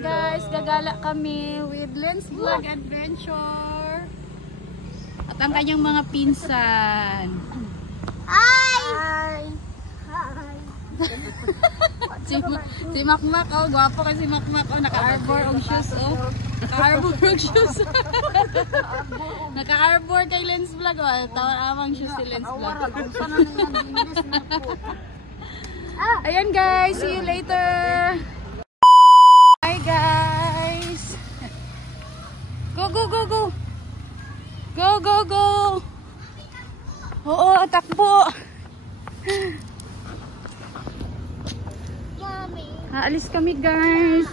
Ayan guys, gagala kami with Lens Vlog Adventure. At ang kanyang mga pinsan. Hi! Hi! Si Makmak, oh, gwapo kasi Makmak, oh, naka-arbor og shoes, oh. Naka-arbor og shoes. Naka-arbor kay Lens Vlog, oh. Tawag amang shoes si Lens Vlog. Ayan guys, see you later. Hi guys. Go, go, go, go. Go, go, go. Oo, takbo. Aalis kami guys.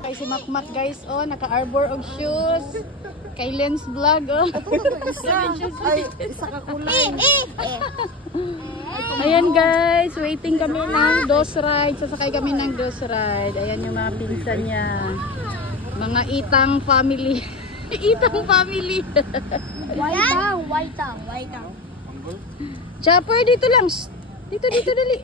Kay si Makmak guys, oh, naka-arbor og shoes. Kay Lens Vlog, oh. Isa ka kulay. Ayan guys, waiting kami ng Dos Ride. Sasakay kami ng Dos Ride. Ayan yung mga pinsan niya. Mga Itang family. Itang family. White town. Chopper, dito lang. Dito, dali.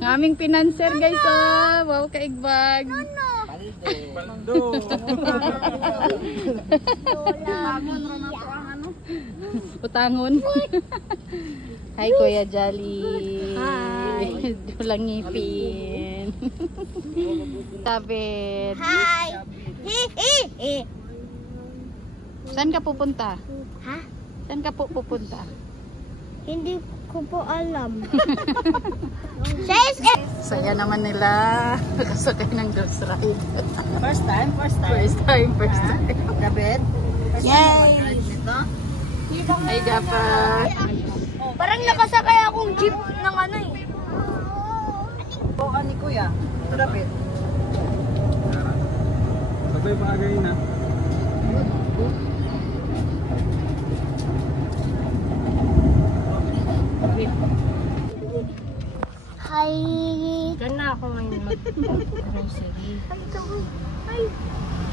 Ng aming pinanser guys, oh. Wow, kaigbag. Baldo. Utangon. Hi Kuya Jolly. Hi. Dulang ngipin. Tabit. Hi! Saan ka pupunta? Ha? Saan ka pupunta? Hindi ko po alam. Saya naman nila. Nakasakay ng Dos Ride. First time. First time. David. Yay! Ay, Gapa. Parang nakasakay akong jeep ng ano eh. Oo, ni Kuya. David. Sabay bagay na. Hi! Gana ako ngayon mag-grocery.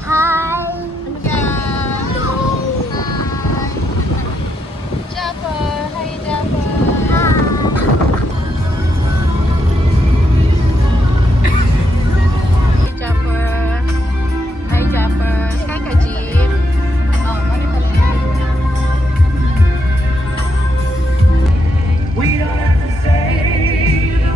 Hi! Ano ka? Hi! Japa! Hi, Japa! Hi, Japa! Hi, Japa! Hi, Kajip! Oh, mali pala. We don't have to say the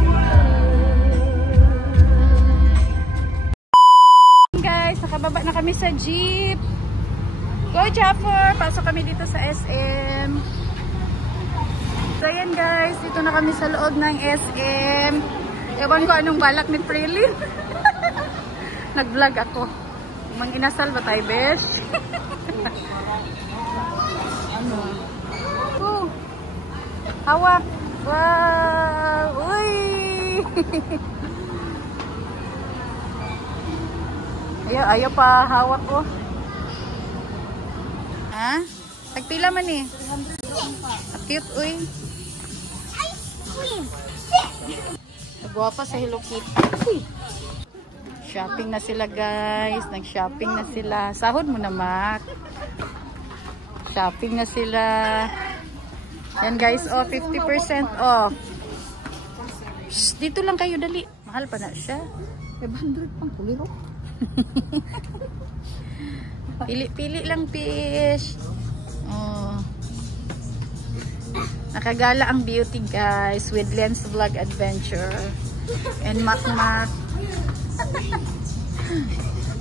Guys, nakababa na kami sa jeep. Go, Jaffer! Pasok kami dito sa SM. So, ayan guys, dito na kami sa loob ng SM. Ewan ko anong balak ni Prilin. Nag-vlog ako. Mang inasal ba tayo, besh? Ano? Oh, hawak! Wow! Uy! Ayaw pa hawak ko. Ha? Tagpila man eh. Cute, uy. Nagwapa sa Hello Kitty. Shopping na sila guys. Nag-shopping na sila. Sahod mo na, Mac. Shopping na sila. Yan guys, oh, 50% off. Shh, dito lang kayo, dali. Mahal pa na siya. 500 pang kuliro. Pili lang fish. Oh. Nakagala ang beauty guys with Lens Vlog Adventure and Makmak.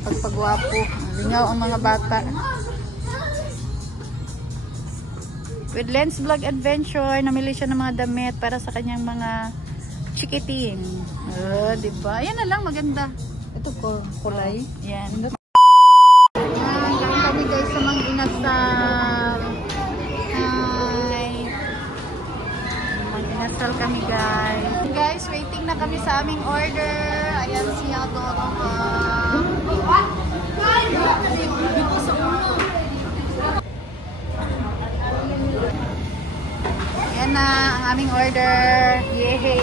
Pagpagwapo, lingaw ang mga bata. With Lens Vlog Adventure, namili siya ng mga damit para sa kanyang mga chikiting. Oh, diba? Yan na lang, maganda. Ito ko, kulay. Yan. Yan, kain kami guys sa Mang Inasal. Hi. Mang Inasal kami guys. Guys, waiting na kami sa aming order. Ayan si Adoro. Ayan na ang aming order. Yay!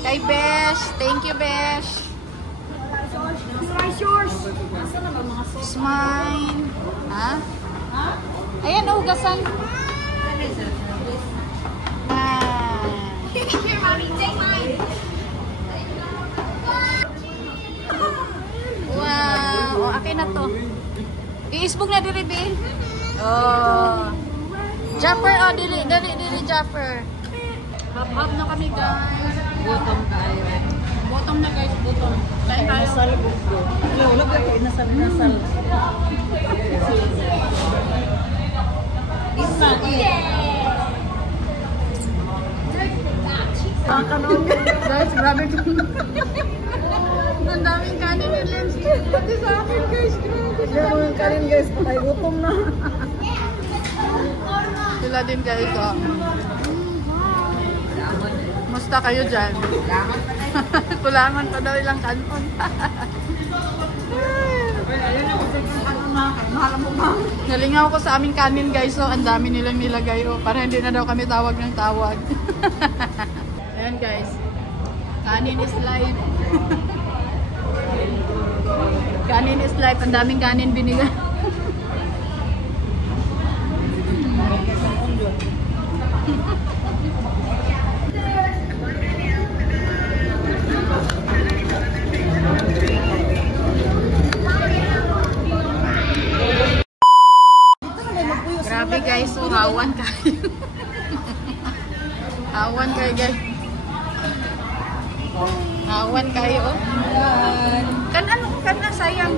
Kay Besh. Thank you, Besh. It's mine. Ha? Ayan, hugasan. Here, mommy, take mine. na to. Iisbog na diri, be. Oh. Japper, oh, dili, Japper. Hap-hap na kami, guys. Gutom tayo. Bottom na, guys, bottom. Kain tayo. Inasal ko. Wala ba ko inasal. Isa, Guys, grabe ko. Ang daming kanin ni Lens. Pati sa akin, guys. Grabe. Hindi mo yung kanin guys, patay gutom na. Sila din, guys, oh. Musta kayo dyan? Kulangan pa daw ilang kanon. Nalingaw ko sa aming kanin, guys, so ang dami nilang nilagay, oh, para hindi na daw kami tawag ng tawag. Ayan, guys, kanin is life. Kanin is life, ang daming kanin binigay. Grabe, guys, so hawan kayo. Hawan kayo, guys. Hawan kayo, oh. Kan na, sayang.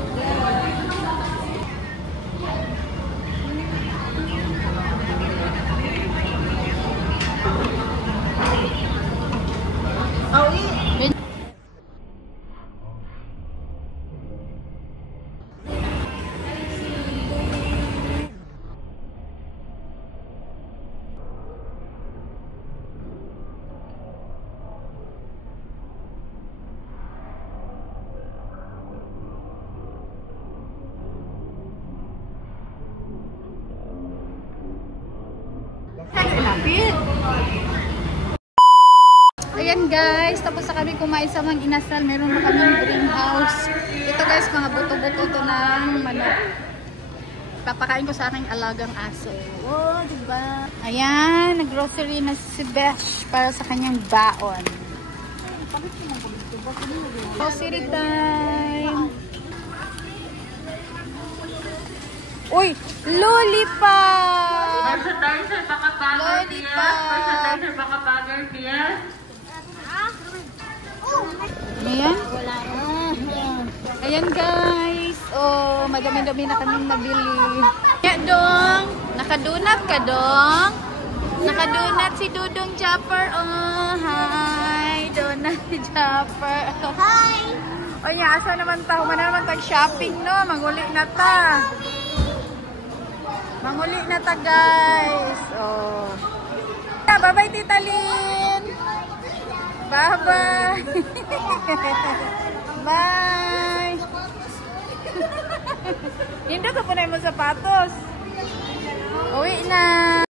Lapit. Ayan, guys, tapos na kami kumain sa mga inasal. Meron na kami greenhouse. Ito, guys, mga buto-buto to ng manok. Papakain ko sa aking alagang aso. Oh, diba? Ayan, nag-grocery na si Besh para sa kanyang baon. Grocery time. Uy, lollipop! Ayan. Ayan, guys. Oh, madami-dami na kaming nabili. Ya, dong. Nakadunat ka, dong. Nakadunat si Dudong Japper. Oh, hi. Donut si Japper. Hi! O niya, asa naman ta? Humana naman tag-shopping, no? Manguli na ta. Manguli na ta, guys. Oh. Bye-bye, Tita Lynn. Bye-bye. Bye. Hindi ka punay mo sapatos. Uwi na.